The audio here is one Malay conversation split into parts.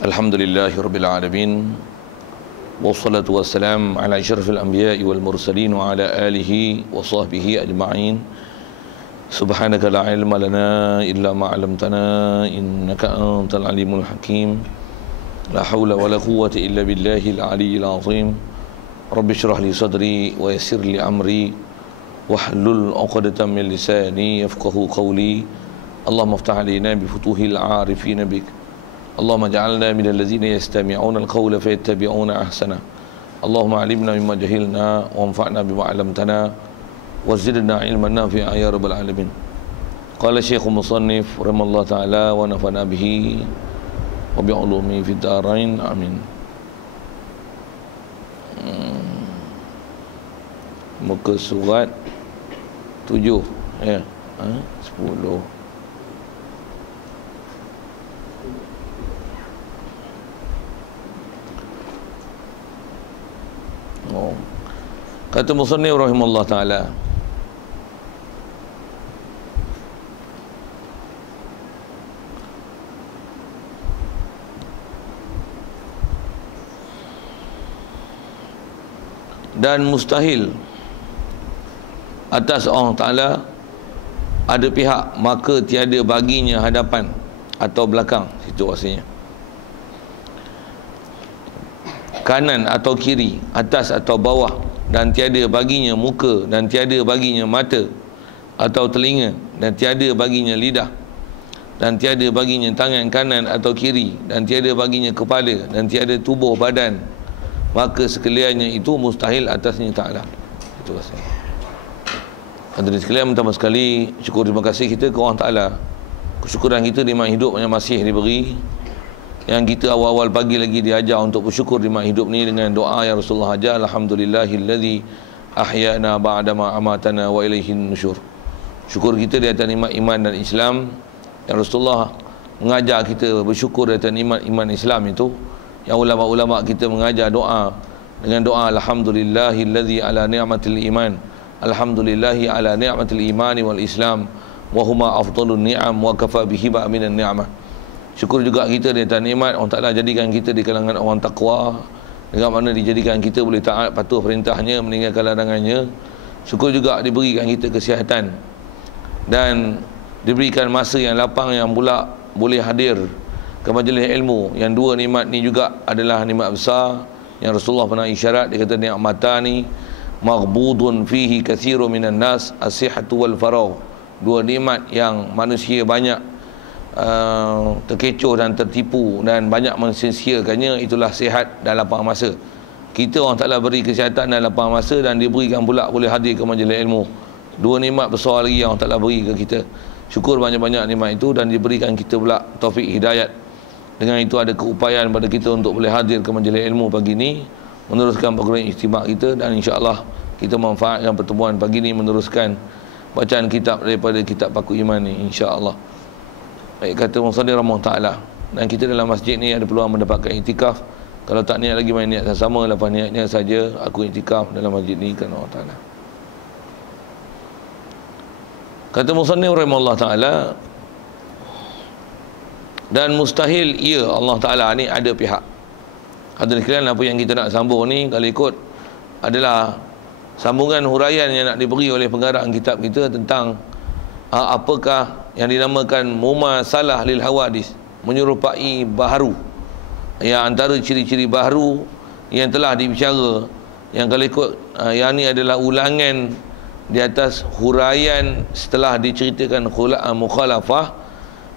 Alhamdulillahi Rabbil Alamin. Wassalatu wassalam ala asyrafil anbiya'i wal mursalin wa ala alihi wa sahbihi ajma'in. Subhanaka la ilma lana illa ma 'allamtana innaka antal alimul hakim. La hawla wa la quwwata illa billahil aliyyil azim. Rabbi shrah li sadri wa yassir li amri wahlul 'uqdatam min lisani yafqahu qawli. Allahumma iftah 'alaina bi futuhil 'arifin bik. Allahumma ja'alna minal ladzina yastami'una al-qawla fayattabi'una ahsana. Allahumma 'allimna mimma jahilna wanfa'na bima 'allamtana wa zidna 'ilman nafi'a ya rabbal alamin. Qala Syekhul Musannif rahimallahu ta'ala wa nafa'na bihi wa bi 'ulumi fid dharain amin. Muka surat 7 ya, 10. Kata musannif rahimahullah ta'ala, dan mustahil atas Allah Ta'ala ada pihak, maka tiada baginya hadapan atau belakang, situ maksudnya, kanan atau kiri, atas atau bawah, dan tiada baginya muka, dan tiada baginya mata atau telinga, dan tiada baginya lidah, dan tiada baginya tangan kanan atau kiri, dan tiada baginya kepala, dan tiada tubuh badan, maka sekaliannya itu mustahil atasnya Ta'ala. Itu rasanya. Hadirin sekalian, pertama sekali syukur terima kasih kita ke Allah Ta'ala. Kesyukuran kita di nikmat hidup yang masih diberi, yang kita awal-awal pagi lagi diajar untuk bersyukur di nikmat hidup ni dengan doa yang Rasulullah ajar, alhamdulillahilladzi ahyana ba'dama amatana wa ilaihin nusyur. Syukur kita di atas nikmat iman dan Islam yang Rasulullah mengajar kita bersyukur di atas nikmat iman Islam itu, yang ulama-ulama kita mengajar doa dengan doa alhamdulillahilladzi ala ni'matil iman, alhamdulillahi ala ni'matil imani wal Islam wa huma afdalun ni'am wa kafa bihi minan ni'mah. Syukur juga kita di atas nikmat Allah Ta'ala jadikan kita di kalangan orang taqwa, dengan mana dijadikan kita boleh taat patuh perintahnya, meninggalkan larangannya. Syukur juga diberikan kita kesihatan dan diberikan masa yang lapang yang pula boleh hadir ke majlis ilmu. Yang dua nikmat ni juga adalah nikmat besar yang Rasulullah pernah isyarat. Dia kata ni'matani maghbudun fihi katsirun minan nas as-sihhatu wal faragh. Dua nikmat yang manusia banyak terkecoh dan tertipu dan banyak mensia-siakannya, itulah sihat dan lapang masa. Kita Allah Ta'ala beri kesihatan dan lapang masa, dan diberikan pula boleh hadir ke majlis ilmu. Dua nikmat besar lagi yang Allah Ta'ala beri ke kita. Syukur banyak-banyak nikmat itu, dan diberikan kita pula taufik hidayat. Dengan itu ada keupayaan pada kita untuk boleh hadir ke majlis ilmu pagi ini, meneruskan program ijtimak kita, dan insya-Allah kita manfaatkan pertemuan pagi ini meneruskan bacaan kitab daripada kitab Paku Iman ni, insya-Allah. Baik, kata musannif rahimahullah ta'ala, dan kita dalam masjid ni ada peluang mendapatkan iktikaf. Kalau tak niat lagi main niat sama, lepas niatnya saja aku iktikaf dalam masjid ni kerana Allah Ta'ala. Kata musannif rahimahullah ta'ala, dan mustahil ia Allah Ta'ala ni ada pihak. Hadirin sekalian, apa yang kita nak sambung ni kalau ikut adalah sambungan huraian yang nak diberi oleh pengarang kitab kita tentang apakah yang dinamakan mumasalah lil hawadis, menyerupai baharu. Yang antara ciri-ciri baharu yang telah dibicara, yang kalau ikut yang ni adalah ulangan di atas huraian setelah diceritakan mukhalafah,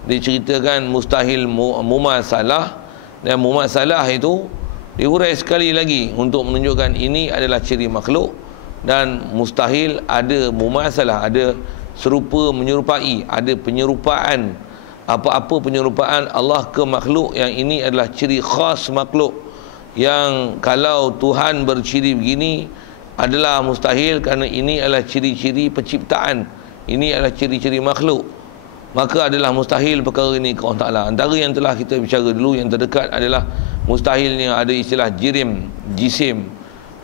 diceritakan mustahil mumasalah, dan mumasalah itu diurai sekali lagi untuk menunjukkan ini adalah ciri makhluk, dan mustahil ada mumasalah, ada serupa menyerupai, ada penyerupaan. Apa-apa penyerupaan Allah ke makhluk, yang ini adalah ciri khas makhluk, yang kalau Tuhan berciri begini adalah mustahil, kerana ini adalah ciri-ciri penciptaan, ini adalah ciri-ciri makhluk, maka adalah mustahil perkara ini ke Allah Ta'ala. Antara yang telah kita bicara dulu yang terdekat adalah mustahilnya ada istilah jirim, jisim,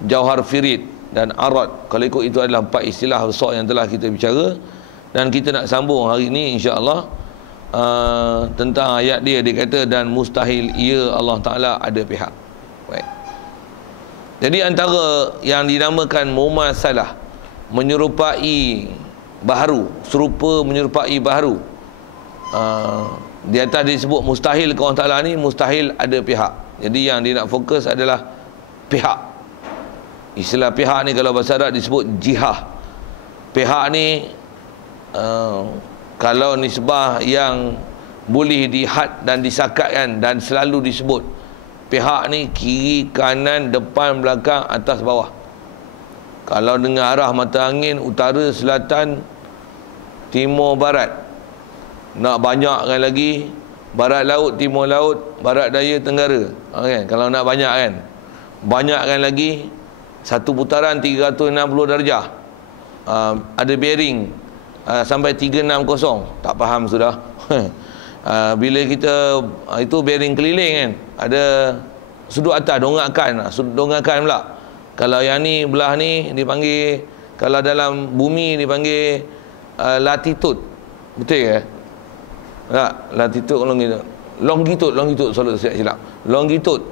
jauhar firid dan arad. Kalau ikut itu adalah 4 istilah besar yang telah kita bicara, dan kita nak sambung hari ini insya-Allah tentang ayat dia kata dan mustahil ia Allah Ta'ala ada pihak. Baik. Jadi antara yang dinamakan mumasalah, menyerupai baharu, serupa menyerupai baharu, di atas disebut mustahil ke Allah Ta'ala ni, mustahil ada pihak. Jadi yang dia nak fokus adalah pihak. Istilah pihak ni kalau bahasa Arab disebut jihah. Pihak ni kalau nisbah yang boleh dihad dan disakatkan dan selalu disebut, pihak ni kiri, kanan, depan, belakang, atas, bawah. Kalau dengan arah mata angin, utara, selatan, timur, barat. Nak banyakkan lagi, barat laut, timur laut, barat daya, tenggara. Kan? Kalau nak banyak kan, banyakkan lagi, satu putaran 360 darjah. Ada bearing sampai 360. Tak faham sudah. Bila kita itu bearing keliling kan, ada sudut atas, dongakan, sudut dongakan pula. Kalau yang ni belah ni dipanggil, kalau dalam bumi dipanggil latitude. Betul ke? Tak, latitude, longitude solat silap. Longitude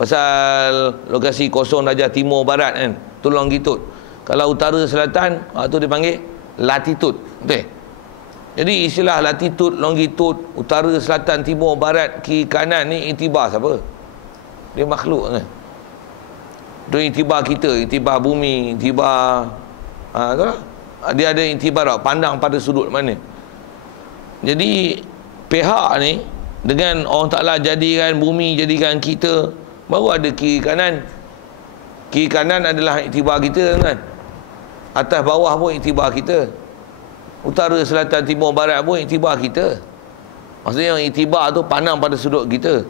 pasal lokasi 0 darjah timur barat kan, tu longitude. Kalau utara selatan, tu dipanggil latitude. Betul? Jadi istilah latitude, longitude, utara, selatan, timur, barat, kiri, kanan ni iktibar siapa? Dia makhluk kan. Itu iktibar kita, iktibar bumi, iktibar dia ada iktibar tak? Pandang pada sudut mana. Jadi pihak ni dengan Allah Ta'ala jadikan bumi, jadikan kita, baru ada kiri kanan. Kiri kanan adalah iktibar kita kan. Atas bawah pun iktibar kita. Utara, selatan, timur, barat pun iktibar kita. Maksudnya yang iktibar tu pandang pada sudut kita.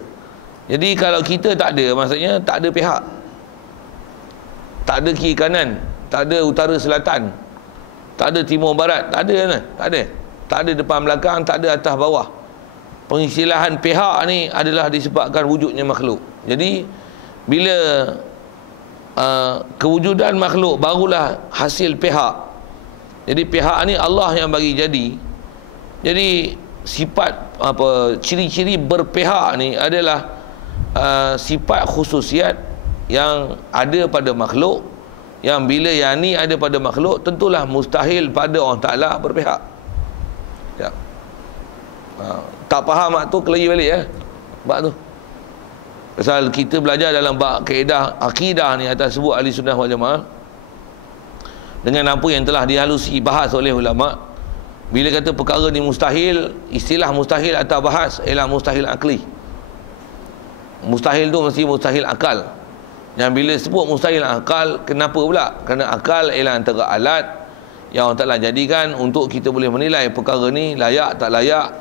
Jadi kalau kita tak ada, maksudnya tak ada pihak. Tak ada kiri kanan, tak ada utara selatan, tak ada timur barat, tak ada kan? Tak ada. Tak ada depan belakang, tak ada atas bawah. Pengistilahan pihak ni adalah disebabkan wujudnya makhluk. Jadi bila kewujudan makhluk barulah hasil pihak. Jadi pihak ni Allah yang bagi jadi. Jadi sifat ciri-ciri berpihak ni adalah sifat khususiat yang ada pada makhluk, yang bila yang ni ada pada makhluk, tentulah mustahil pada Allah Ta'ala berpihak. Ya. Tak faham mak tu, kelayi balik ya bab tu. Pasal kita belajar dalam bab kaedah akidah ni atas sebut ahli sunnah wal jamaah, dengan apa yang telah dihalusi bahas oleh ulama. Bila kata perkara ni mustahil, istilah mustahil atau bahas ialah mustahil akli. Mustahil tu mesti mustahil akal. Yang bila sebut mustahil akal, kenapa pula? Kerana akal ialah antara alat yang Allah Ta'ala jadikan untuk kita boleh menilai perkara ni layak tak layak,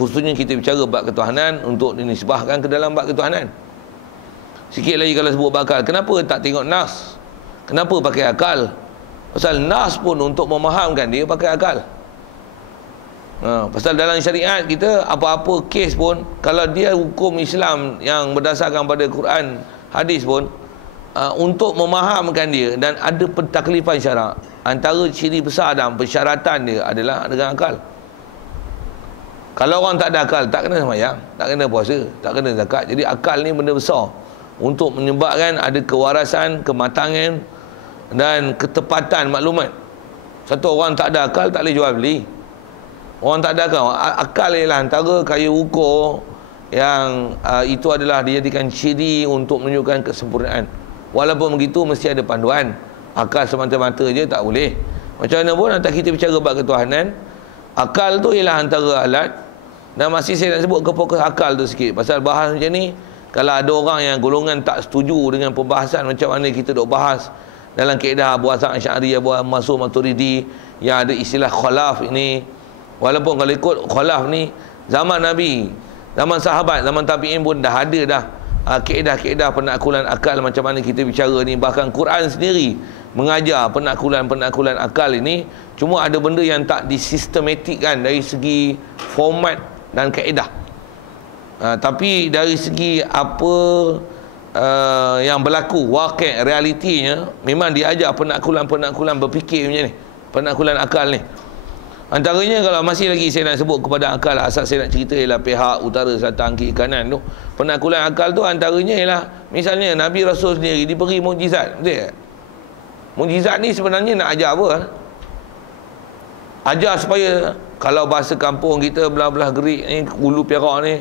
khususnya kita bicara bab ketuhanan, untuk dinisbahkan ke dalam bab ketuhanan. Sikit lagi kalau sebut bab akal, kenapa tak tengok nas? Kenapa pakai akal? Pasal nas pun untuk memahamkan dia pakai akal. Pasal dalam syariat kita, apa-apa kes pun, kalau dia hukum Islam yang berdasarkan pada Quran, hadis pun, untuk memahamkan dia dan ada pentaklifan syarak, antara ciri besar dan persyaratan dia adalah dengan akal. Kalau orang tak ada akal, tak kena sembahyang, tak kena puasa, tak kena zakat. Jadi akal ni benda besar untuk menyebabkan ada kewarasan, kematangan dan ketepatan maklumat. Satu orang tak ada akal tak boleh jual beli. Orang tak ada akal, akal ialah antara kaya ukur yang itu adalah dijadikan ciri untuk menunjukkan kesempurnaan. Walaupun begitu mesti ada panduan. Akal semata-mata je tak boleh. Macam mana pun antara kita bicara bab ketuhanan, akal tu ialah antara alat. Dan masih saya nak sebut ke fokus akal tu sikit. Pasal bahas macam ni, kalau ada orang yang golongan tak setuju dengan pembahasan macam mana kita duk bahas dalam kaedah Abu Hasan Asy'ari, Abu Mansur Maturidi, yang ada istilah khalaf ini, walaupun kalau ikut khalaf ni zaman Nabi, zaman sahabat, zaman tabi'in pun dah ada dah kaedah-kaedah penaklukan akal macam mana kita bicara ni. Bahkan Quran sendiri mengajar penaklukan akal ini. Cuma ada benda yang tak disistematikkan dari segi format dan kaedah. Tapi dari segi apa yang berlaku, waqi', realitinya, memang diajar penaklukan berfikir macam ni, penaklukan akal ni. Antaranya kalau masih lagi saya nak sebut kepada akal, asal saya nak cerita ialah pihak utara, selatan, kiri, kanan tu. Penakulan akal tu antaranya ialah misalnya Nabi Rasul sendiri diberi mukjizat. Betul tak? Mukjizat ni sebenarnya nak ajar apa? Ajar supaya kalau bahasa kampung kita belah-belah gerik ni, Ulu Perak ni,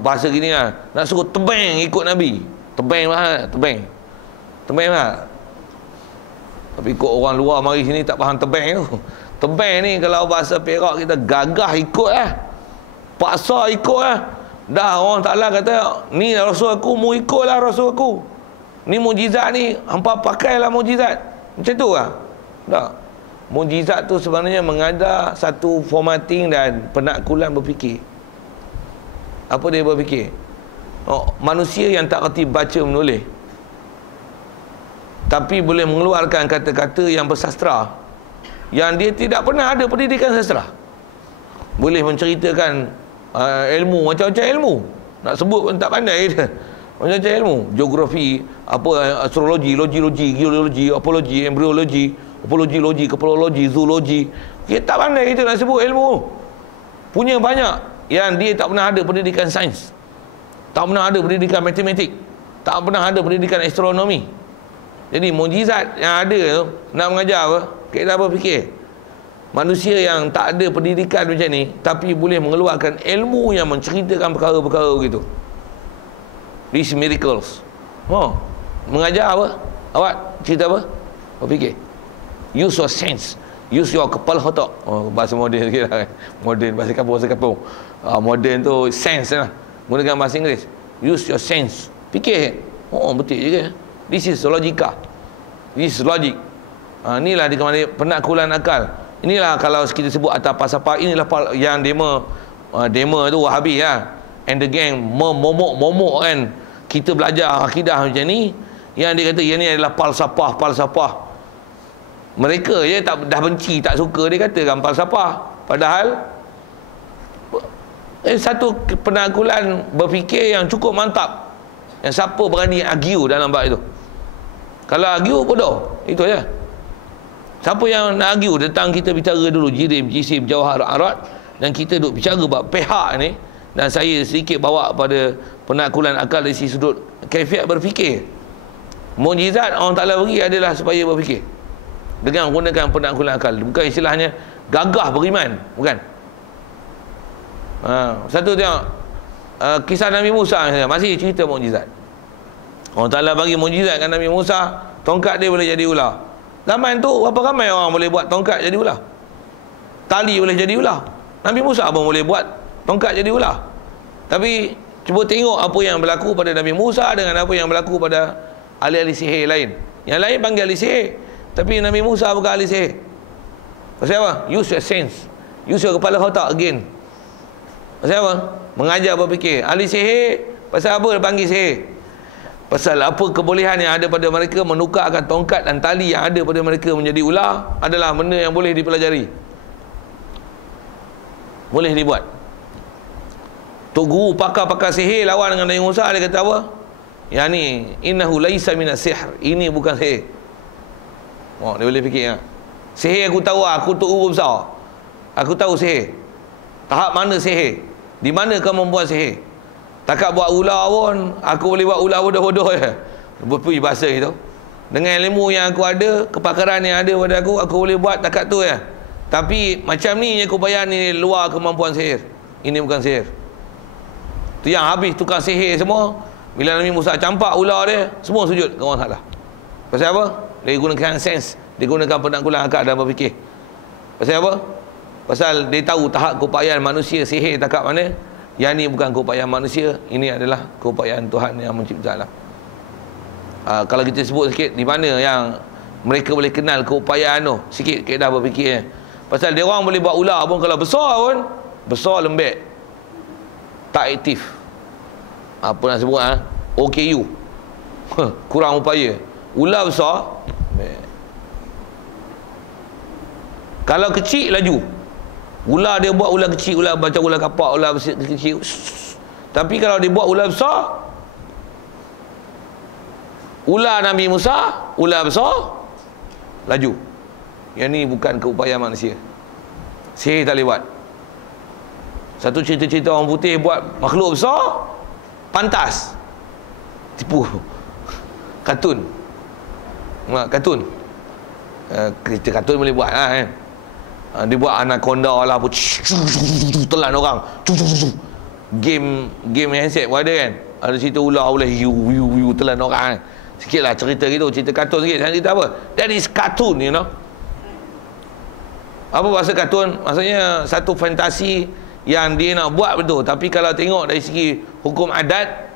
bahasa gini lah, nak suruh tebang ikut Nabi. Tebang lah, tebang. Tebang lah. Tapi ikut orang luar mari sini tak faham tebang tu. Tebang ni kalau bahasa Perak kita gagah ikut lah, paksa ikut lah. Dah orang Ta'ala kata ni Rasul aku, mu ikut lah Rasul aku, ni mujizat ni, hampa pakailah mujizat. Macam tu lah. Tak. Mujizat tu sebenarnya mengajar satu formatting dan penakkulan berfikir. Apa dia berfikir? Manusia yang tak reti baca menulis tapi boleh mengeluarkan kata-kata yang bersastra, yang dia tidak pernah ada pendidikan sastra, boleh menceritakan ilmu, macam-macam ilmu, nak sebut pun tak pandai dia. Macam-macam ilmu, geografi, apa, astrologi, logi, geologi, apologi, embriologi, apologi, logi, kepalologi, zoologi. Dia tak pandai itu nak sebut ilmu. Punya banyak yang dia tak pernah ada pendidikan sains, tak pernah ada pendidikan matematik, tak pernah ada pendidikan astronomi. Jadi mukjizat yang ada tu nak mengajar apa? Kaedah berfikir. Manusia yang tak ada pendidikan macam ni tapi boleh mengeluarkan ilmu yang menceritakan perkara-perkara begitu. These miracles. Mengajar apa? Awak cerita apa? Berfikir. Use your sense. Use your kepala otak. Bahasa moden sikit lah. Moden, bahasa kampung. Moden tu sense lah. Gunakan bahasa Inggeris. Use your sense. Fikir. Betul juga. This is logika. This is logic. Inilah penakkulan akal. Inilah kalau kita sebut atas falsafah, inilah yang dema tu Wahabi lah. And the gang momok kan. Kita belajar akidah macam ni, yang dia kata yang ni adalah falsafah. Mereka je dah benci, tak suka, dia katakan falsafah. Padahal satu penakkulan berfikir yang cukup mantap, yang siapa berani argue dalam bab itu. Kalau argue bodoh, itu aja. Siapa yang nak argue tentang, kita bicara dulu jirim, jisim, jawhar, arat, dan kita duk bicara bab pihak ni, dan saya sedikit bawa pada penakkulan akal dari sudut kaifiat berfikir. Mukjizat orang Ta'ala bagi adalah supaya berfikir dengan menggunakan penakkulan akal, bukan istilahnya gagah beriman, bukan. Satu tengok kisah Nabi Musa misalnya, masih cerita mukjizat. Allah Ta'ala bagi mukjizat kat Nabi Musa, tongkat dia boleh jadi ular. Zaman tu berapa ramai orang boleh buat tongkat jadi ular? Tali boleh jadi ular. Nabi Musa pun boleh buat tongkat jadi ular. Tapi cuba tengok apa yang berlaku pada Nabi Musa dengan apa yang berlaku pada ahli-ahli sihir lain. Yang lain panggil ahli sihir, tapi Nabi Musa bukan ahli sihir. Pasal apa? Use your sense. Use your kepala otak again. Pasal apa? Mengajar berfikir. Ahli sihir, pasal apa dia panggil sihir? Pasal apa kebolehan yang ada pada mereka menukarkan tongkat dan tali yang ada pada mereka menjadi ular adalah benda yang boleh dipelajari, boleh dibuat. Tok guru pakar-pakar sihir lawan dengan Nabi Musa, dia kata apa? Yang ni innahu laisa minas sihr, ini bukan sihir. Dia boleh fikir ya? Sihir aku tahu, aku tok guru besar, aku tahu sihir. Tahap mana sihir? Di mana kamu membuat sihir? Takat buat ular pun aku boleh buat ular bodoh-bodoh je. Berpuji bahasa itu. Dengan ilmu yang aku ada, kepakaran yang ada pada aku boleh buat takat tu ya. Tapi macam ni aku bayar, ni luar kemampuan sihir. Ini bukan sihir. Tu yang habis tukar sihir semua. Bila Nabi Musa campak ular dia, semua sujud ke orang Ta'ala. Pasal apa? Dia gunakan sense, dia gunakan penakkulan akal dan berfikir. Pasal apa? Pasal dia tahu tahap keupayaan manusia sihir takat mana. Yang ni bukan keupayaan manusia, ini adalah keupayaan Tuhan yang mencipta alam. Kalau kita sebut sikit di mana yang mereka boleh kenal keupayaan tu, sikit kaedah berfikirnya. Pasal dia orang boleh buat ular pun kalau besar pun, besar lembek, tak aktif. Apa nak sebut OKU. Kurang upaya. Ular besar, kalau kecil laju. Ular dia buat ular kecil, ular macam ular kapak, ular kecil. Tapi kalau dia buat ular besar, ular Nabi Musa, ular besar, laju. Yang ni bukan keupayaan manusia. Sihir tak boleh buat. Satu cerita-cerita orang putih buat makhluk besar, pantas. Tipu. Kartun. Kartun. Cerita kartun boleh buat lah kan. Dia buat anaconda lah, telan orang. Game handset pun ada kan. Ada cerita ular telan orang kan. Sikit lah cerita gitu, cerita kartun sikit. Saya cerita apa? That is cartoon, you know. Apa bahasa kartun? Maksudnya satu fantasi yang dia nak buat betul. Tapi kalau tengok dari segi hukum adat,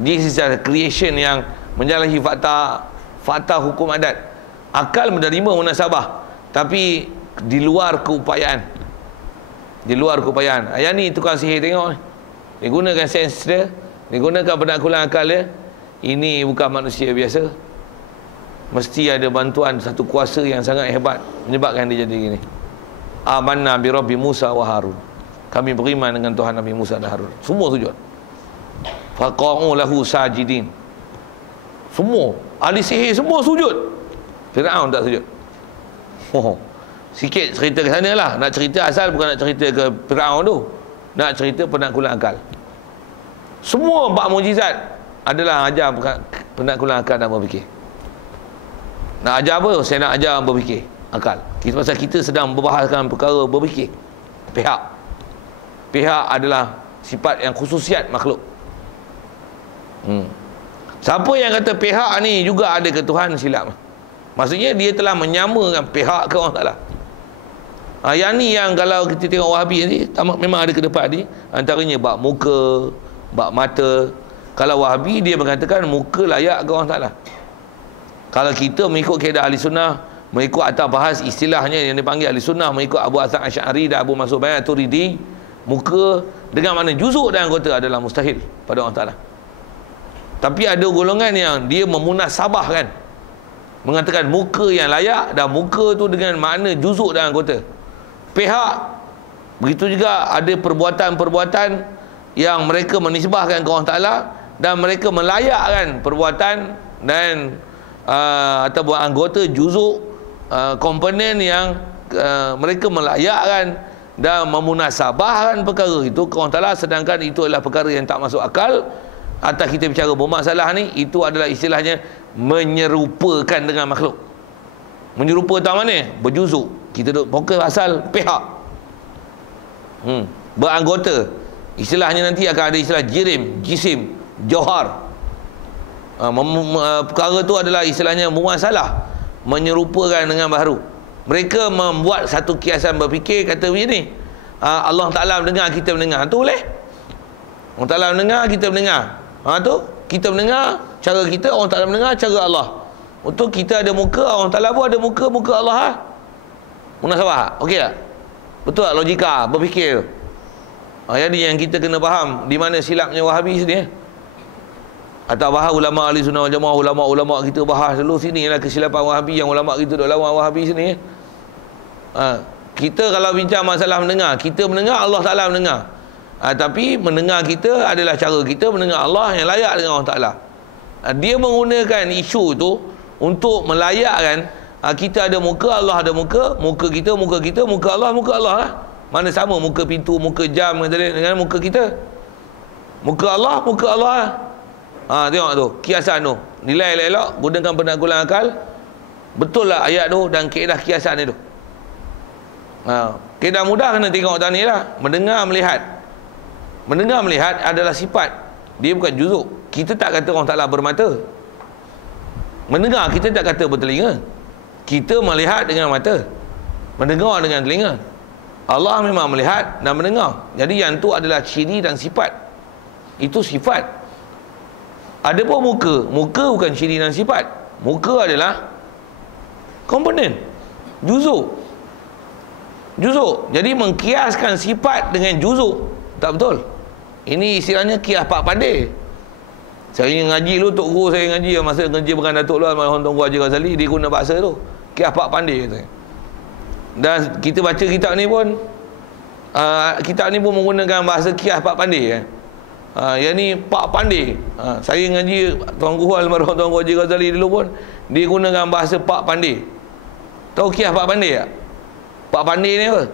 this is a creation yang menyalahi fakta hukum adat. Akal menerima munasabah, tapi di luar keupayaan. Di luar keupayaan. Yang ni tukang sihir tengok ni. Dia gunakan sense dia, dia gunakan penaklukan akal dia. Ini bukan manusia biasa. Mesti ada bantuan satu kuasa yang sangat hebat menyebabkan dia jadi gini. Amanna bi Rabbi Musa wa Harun. Kami beriman dengan Tuhan Nabi Musa dan Harun. Semua sujud. Faqa'u lahu sajidin. Semua ahli sihir semua sujud. Firaun tak sujud. Sikit cerita ke sana lah. Nak cerita asal bukan nak cerita ke Firaun tu. Nak cerita penaklukan akal. Semua bab mukjizat adalah ajar penaklukan akal dan berfikir. Nak ajar apa? Saya nak ajar berfikir, akal. Pasal kita sedang berbahaskan perkara berfikir. Pihak adalah sifat yang khususiat makhluk. Siapa yang kata pihak ni juga ada ke Tuhan, silap. Maksudnya dia telah menyamakan pihak ke Allah Ta'ala. Yang ni yang kalau kita tengok Wahabi ni, memang ada ke depan ni. Antaranya bab muka, bab mata. Kalau Wahabi dia mengatakan muka layak ke Allah Ta'ala. Kalau kita mengikut kaedah ahli sunnah, mengikut atas bahas istilahnya yang dipanggil ahli sunnah, mengikut Abu Hasan Asy'ari dan Abu Mansur Maturidi, muka dengan mana juzuk dan anggota adalah mustahil pada Allah Ta'ala. Tapi ada golongan yang dia memunasabahkan, mengatakan muka yang layak dan muka tu dengan makna juzuk dan anggota. Pihak begitu juga ada perbuatan-perbuatan yang mereka menisbahkan ke Allah Ta'ala dan mereka melayakkan perbuatan dan atau buat anggota juzuk komponen yang mereka melayakkan dan memunasabahkan perkara itu ke Allah Ta'ala, sedangkan itu adalah perkara yang tak masuk akal. Atas kita bicara bermasalah ni, itu adalah istilahnya menyerupakan dengan makhluk. Menyerupa tak mana? Berjuzuk. Kita duk fokus asal pihak. Beranggota. Istilahnya nanti akan ada istilah jisim, johar. Perkara tu adalah istilahnya mumasalah, menyerupakan dengan baharu. Mereka membuat satu kiasan berfikir, kata begini, Allah Ta'ala mendengar, kita mendengar. Tu boleh? Allah Ta'ala mendengar, kita mendengar. Tu kita mendengar cara kita, Allah Ta'ala mendengar cara Allah. Untuk kita ada muka, Allah Ta'ala pun ada muka, muka Allah. Munasabah. Okey tak? Betul tak logika berfikir? Jadi yang kita kena faham di mana silapnya Wahabi sini. Atau bahas ulama ahli sunnah wal jamaah, ulama-ulama kita bahas dulu sini lah kesilapan Wahabi, yang ulama kita duk lawan Wahabi sini. Kita kalau bincang masalah mendengar, kita mendengar, Allah Ta'ala mendengar. Tapi mendengar kita adalah cara kita mendengar Allah yang layak dengan Allah Ta'ala. Dia menggunakan isu tu untuk melayakkan kita ada muka, Allah ada muka, muka kita, muka Allah lah. Mana sama muka pintu, muka jam dengan muka kita. Muka Allah lah. Tengok tu, kiasan tu. Nilai elok-elok, gunakan penaklukan akal. Betul lah ayat tu dan kaedah kiasan itu. Kaedah mudah kena tengok tadi lah. Mendengar, melihat. Mendengar, melihat adalah sifat. Dia bukan juzuk. Kita tak kata orang Ta'ala bermata. Mendengar, kita tak kata bertelinga. Kita melihat dengan mata, mendengar dengan telinga. Allah memang melihat dan mendengar. Jadi yang tu adalah ciri dan sifat. Itu sifat. Ada pun muka. Muka bukan ciri dan sifat. Muka adalah komponen, juzuk. Jadi mengkiaskan sifat dengan juzuk tak betul. Ini istilahnya kias pak pandai. Saya ngaji dulu, Tok Guru saya ngaji, masa ngaji bukan Datuk lu almarhum Tuan Guru Haji Ghazali, dia guna bahasa tu, kias pak pandai katanya. Dan kita baca kitab ni pun menggunakan bahasa kias pak pandai kan. Yang ni pak pandai. Saya ngaji Tuan Guru almarhum Tuan Guru Haji Ghazali dulu pun dia gunakan bahasa pak pandai. Tahu kias pak pandai tak? Pak Pandey ni apa?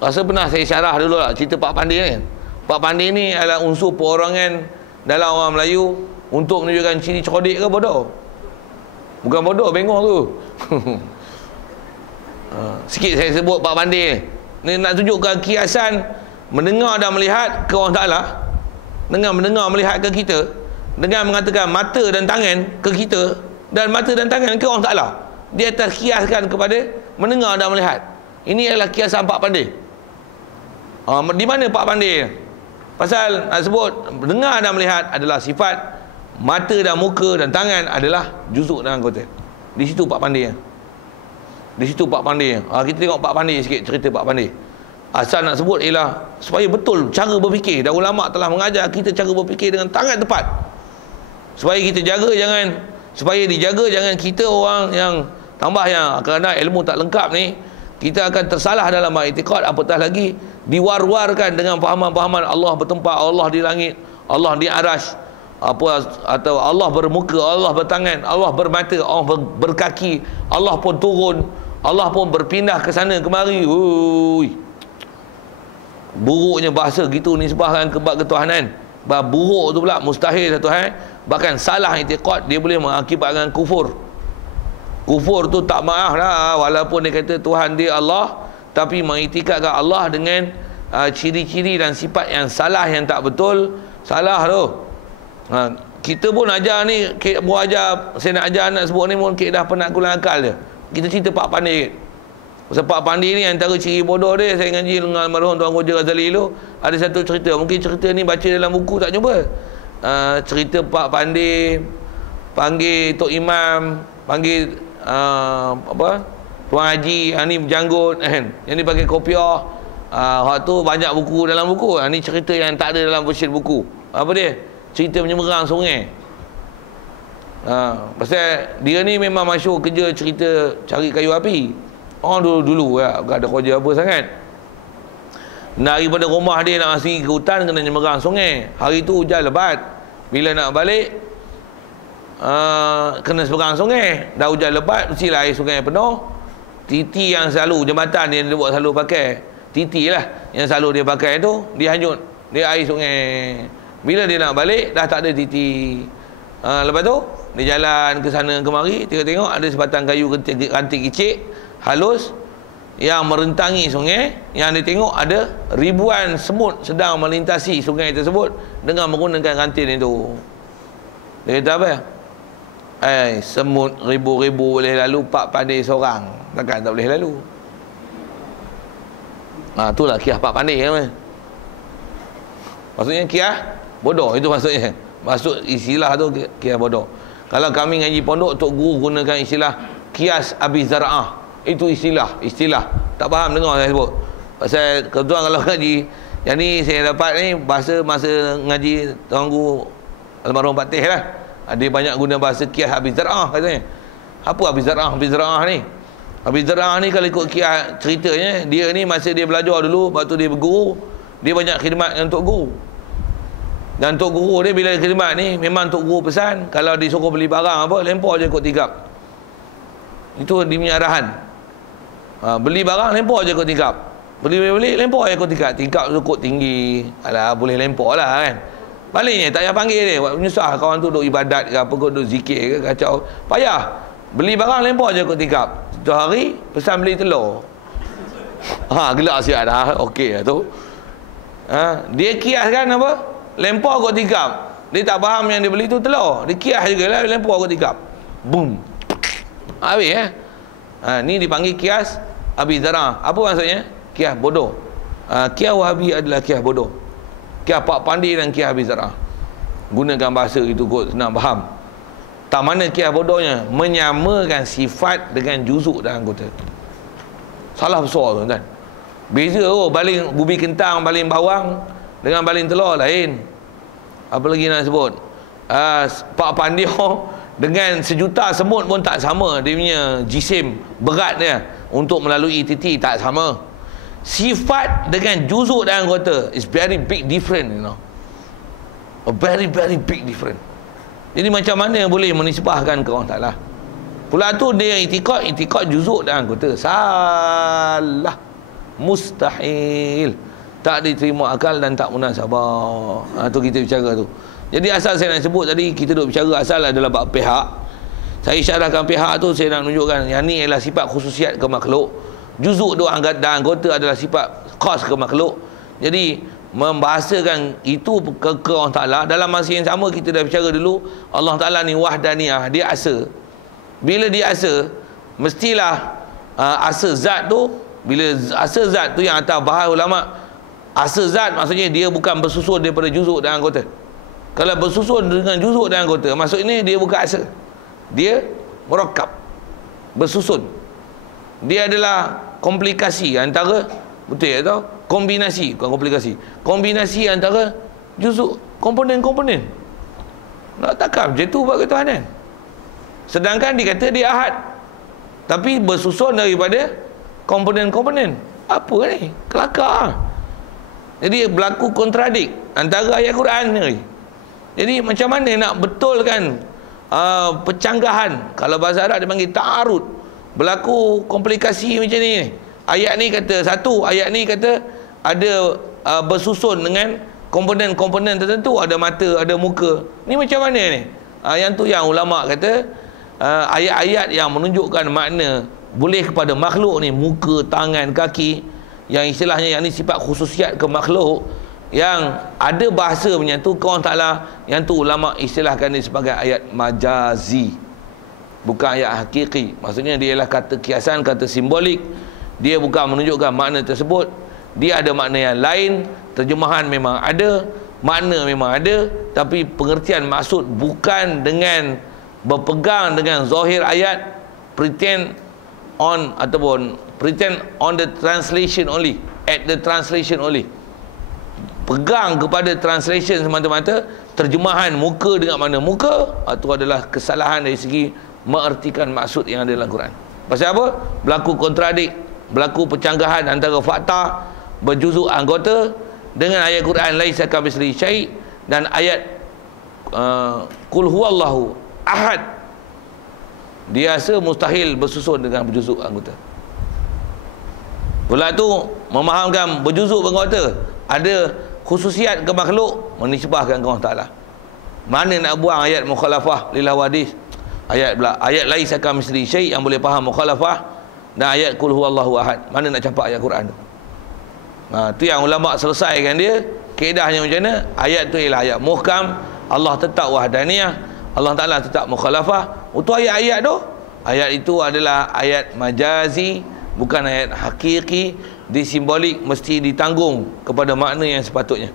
Rasa pernah saya syarah dulu lah cerita Pak Pandey ni. Pak Pandey ni adalah unsur perorangan dalam orang Melayu untuk menunjukkan ciri cerdik ke bodoh? Bukan bodoh, bengong tu. Sikit saya sebut Pak Pandey ni nak tunjukkan kiasan mendengar dan melihat ke orang Ta'ala, dengan mendengar melihat ke kita, dengan mengatakan mata dan tangan ke kita dan mata dan tangan ke orang Ta'ala. Dia terkiaskan kepada mendengar dan melihat. Ini adalah kiasan Pak Pandey. Di mana Pak Pandey? Pasal nak sebut mendengar dan melihat adalah sifat, mata dan muka dan tangan adalah juzuk dan anggota. Di situ Pak Pandey. Di situ Pak Pandey. Kita tengok Pak Pandey sikit, cerita Pak Pandey. Asal nak sebut ialah supaya betul cara berfikir, dan ulama telah mengajar kita cara berfikir dengan sangat tepat. Supaya kita jaga jangan kita orang yang tambah yang kerana ilmu tak lengkap ni, kita akan tersalah dalam iktikad, apatah lagi diwar-warkan dengan fahaman-fahaman Allah bertempat, Allah di langit, Allah di arasy, atau Allah bermuka, Allah bertangan, Allah bermata, Allah berkaki, Allah pun turun, Allah pun berpindah ke sana kemari. Buruknya bahasa gitu nisbahkan ke bab ketuhanan. Bab buruk tu pula mustahil satu hal. Bahkan salah i'tiqad dia boleh mengakibatkan kufur. Kufur tu tak maaf lah, walaupun dia kata Tuhan dia Allah, tapi mengiktikadkan Allah dengan ciri-ciri dan sifat yang salah, yang tak betul. Salah tu. Kita pun ajar ni, saya nak ajar anak sebut ni pun dah penat kulang akal dia. Kita cerita Pak Pandey. Pasal Pak Pandey ni antara ciri bodoh dia, saya ngaji dengan almarhum Tuan Khoja Ghazali dulu, ada satu cerita, mungkin cerita ni baca dalam buku tak jumpa. Cerita Pak Pandey panggil Tok Imam, panggil Tuan Haji, ni berjanggut kan, yang ni pakai kopiah. Waktu banyak buku dalam buku. Ni cerita yang tak ada dalam version buku. Apa dia? Cerita menyeberang sungai. Pasal dia ni memang masyhur kerja cerita cari kayu api. Orang dulu ya, tak ada kerja apa sangat. Daripada rumah dia nak pergi ke hutan, kena menyeberang sungai. Hari tu hujan lebat. Bila nak balik, kena seberang sungai. Dah hujan lebat, mestilah air sungai penuh. Titi yang selalu, jembatan dia buat selalu pakai, titi lah yang selalu dia pakai tu, dia hanyut, dia air sungai. Bila dia nak balik, dah tak ada titi. Lepas tu dia jalan ke sana kemari, tengok ada sebatang kayu ranting kecil halus yang merentangi sungai. Yang dia tengok ada ribuan semut sedang melintasi sungai tersebut dengan menggunakan ranting itu. Dia kata apa? Semut ribu-ribu boleh lalu, Pak Pandey seorang takkan tak boleh lalu. Itulah kiah Pak Pandey kan? Maksudnya kiah bodoh, itu maksudnya. Maksud istilah tu kiah bodoh. Kalau kami ngaji pondok, Tok Guru gunakan istilah kias Abi Zar'ah. Itu istilah. Tak faham dengar saya sebut. Pasal kebetulan kalau ngaji yang ni saya dapat ni bahasa masa ngaji Tuan Guru almarhum Patih lah. Dia banyak guna bahasa kias Abi Zar'ah katanya. Apa Abi Zar'ah? Abi Zar'ah ni, Abi Zar'ah ni kalau ikut kias ceritanya, dia ni masa dia belajar dulu, waktu dia berguru, dia banyak khidmat dengan Tok Guru. Dan Tok Guru dia bila khidmat ni, memang Tok Guru pesan kalau disuruh beli barang apa, lempar je kot tingkap. Itu dia punya arahan. Beli barang lempar je kot tingkap. Beli lempar je kot tingkap. Tingkap tu kot tinggi. Alah, boleh lempar lah kan. Baliknya tak payah panggil dia. Menyusah kawan tu duk ibadat ke apa, duk zikir ke, kacau. Payah. Beli barang lempar je kot tingkap. Satu hari pesan beli telur. Gelak siap dah. Okey lah tu. Dia kiaskan apa? Lempar kot tingkap. Dia tak faham yang dia beli tu telur. Dia kias jugalah, lempar kot tingkap. Boom. Habis ni dipanggil kias Abi Zar'ah. Apa maksudnya? Kias bodoh. Kias Wahabi adalah kias bodoh. Kias Pak Pandey dan kias Abi Zar'ah. Gunakan bahasa itu kot senang faham. Tak mana kias bodohnya? Menyamakan sifat dengan juzuk dan anggota. Salah besar tuan-tuan. Beza baling ubi kentang, baling bawang dengan baling telur lain. Apa lagi nak sebut? Pak Pandey dengan sejuta semut pun tak sama. Dia punya jisim berat dia untuk melalui titi tak sama. Sifat dengan juzuk dan anggota is very big different, you know. A very big different. Jadi macam mana boleh menisbahkan ke orang Ta'ala? Pula tu dia itikad juzuk dan anggota. Salah. Mustahil. Tak diterima akal dan tak munasabah. Tu kita bicara tu. Jadi asal saya nak sebut tadi, kita duk bicara asal adalah bab pihak. Saya syarahkan pihak tu, saya nak menunjukkan yang ni adalah sifat khususiat ke makhluk. Juzuk doa dan anggota adalah sifat khas ke makhluk. Jadi membahasakan itu ke Allah Ta'ala. Dalam masa yang sama kita dah bicara dulu, Allah Ta'ala ni wahdaniyah, dia asa. Bila dia asa, mestilah asa zat tu, bila asa zat tu yang atas bahas ulama', asa zat maksudnya dia bukan bersusun daripada juzuk dan anggota. Kalau bersusun dengan juzuk dan anggota, maksudnya dia bukan asa, dia murakkab, bersusun. Dia adalah komplikasi antara, betul ya tau, kombinasi, bukan komplikasi, kombinasi antara juzuk, komponen-komponen. Nak takkan macam tu buat ketuhanan. Sedangkan dikata dia ahad, tapi bersusun daripada komponen-komponen. Apa ni? Kelakar. Jadi berlaku kontradik antara ayat Quran ni. Jadi macam mana nak betulkan pencanggahan? Kalau bahasa Arab dia panggil ta'arud. Berlaku komplikasi macam ni. Ayat ni kata satu, ayat ni kata ada bersusun dengan komponen-komponen tertentu, ada mata, ada muka. Ni macam mana ni? Yang tu yang ulama kata ayat-ayat yang menunjukkan makna boleh kepada makhluk ni, muka, tangan, kaki, yang istilahnya yang ni sifat khususiat ke makhluk, yang ada bahasa menyatu ke Allah Ta'ala, yang tu ulama istilahkan ni sebagai ayat majazi, bukan ayat hakiki. Maksudnya dia ialah kata kiasan, kata simbolik. Dia bukan menunjukkan makna tersebut, dia ada makna yang lain. Terjemahan memang ada, makna memang ada, tapi pengertian maksud bukan dengan berpegang dengan zahir ayat, pretend on ataupun pretend on the translation only, at the translation only, pegang kepada translation semata-mata, terjemahan muka dengan mana muka, itu adalah kesalahan dari segi mengertikan maksud yang ada dalam Quran. Pasal apa? Berlaku kontradik, berlaku pencanggahan antara fakta berjuzuk anggota dengan ayat Quran laisa kamitslihi syai' dan ayat qul huwallahu ahad. Dia rasa mustahil bersusun dengan berjuzuk anggota. Pula tu memahamkan berjuzuk anggota ada khususiat ke makhluk, menisbahkan ke Allah Ta'ala. Mana nak buang ayat mukhalafah lil hawadis? Ayat pula, ayat laisa kamitslihi syai' yang boleh faham mukhalafah, dan ayat qul huwallahu ahad. Mana nak campak ayat Quran tu? Tu yang ulama selesaikan dia. Kaedahnya macam mana? Ayat tu ialah ayat muhkam, Allah tetap wahdaniyah, Allah Ta'ala tetap mukhalafah. Untuk ayat-ayat tu, ayat itu adalah ayat majazi, bukan ayat hakiki. Disimbolik, mesti ditanggung kepada makna yang sepatutnya,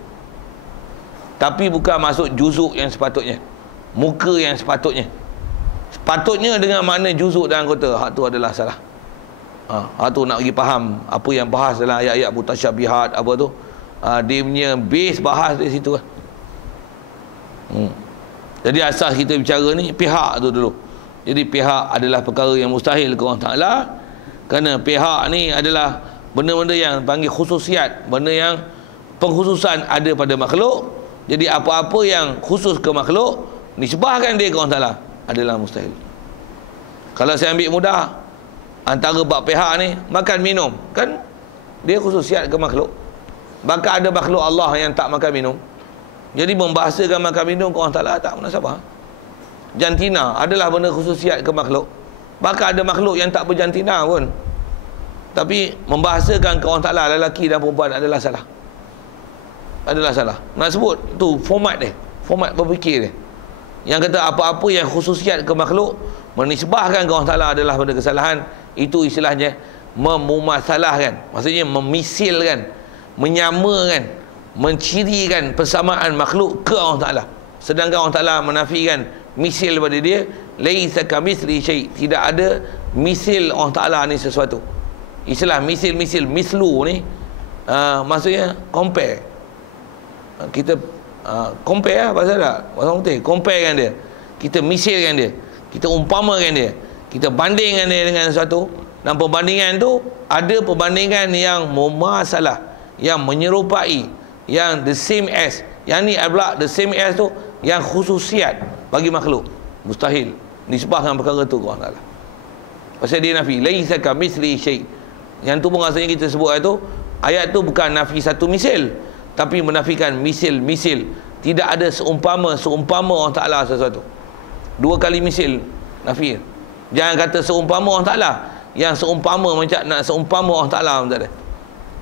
tapi bukan masuk juzuk yang sepatutnya, muka yang sepatutnya. Sepatutnya dengan makna juzuk dan anggota. Hak tu adalah salah. Hak tu nak pergi faham apa yang bahas dalam ayat-ayat mutasyabihat apa tu, dia punya base bahas dari situ lah. Jadi asas kita bicara ni pihak tu dulu. Jadi pihak adalah perkara yang mustahil ke Allah Ta'ala, kerana pihak ni adalah benda-benda yang panggil khususiat, benda yang pengkhususan ada pada makhluk. Jadi apa-apa yang khusus ke makhluk, nisbahkan dia ke Allah Ta'ala, adalah mustahil. Kalau saya ambil mudah, antara bab pihak ni, makan minum, kan dia khususiat ke makhluk. Bahkan ada makhluk Allah yang tak makan minum. Jadi membahasakan makan minum ke Allah Ta'ala tak munasabah. Jantina adalah benda khususiat ke makhluk. Bahkan ada makhluk yang tak berjantina pun, tapi membahasakan ke Allah Ta'ala lelaki dan perempuan adalah salah. Adalah salah. Nak sebut tu format dia, format berfikir dia, yang kata apa-apa yang khususiat ke makhluk, menisbahkan ke Allah Ta'ala adalah benda kesalahan. Itu istilahnya memumasalahkan, maksudnya memisilkan, menyamakan, mencirikan persamaan makhluk ke Allah Ta'ala. Sedangkan Allah Ta'ala menafikan misil pada dia. Laisa kamitslihi syai', tidak ada misil Allah Ta'ala ni sesuatu. Istilah misil-misil, mislu ni maksudnya compare. Kita compare lah bahasa Arab, bahasa putih, comparekan dia, kita misilkan dia, kita umpamakan dia, kita bandingkan dia dengan sesuatu. Dan perbandingan tu ada perbandingan yang mumasalah, yang menyerupai, yang the same as. Yang ni adalah the same as tu yang khususiat bagi makhluk. Mustahil nisbahkan perkara tu ke Allah Ta'ala. Pasal dia nafi laisa kamitslihi syai', Yang tu pun rasanya kita sebut ayat tu bukan nafi satu misil, tapi menafikan misil. Tidak ada seumpama Allah Ta'ala sesuatu. 2 kali misil nafi. Jangan kata seumpama Allah Ta'ala. Yang seumpama macam nak seumpama Allah Ta'ala pun tak ada.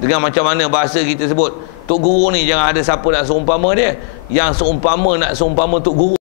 Dengan macam mana bahasa kita sebut, Tok Guru ni jangan ada siapa nak seumpama dia. Yang seumpama nak seumpama Tok Guru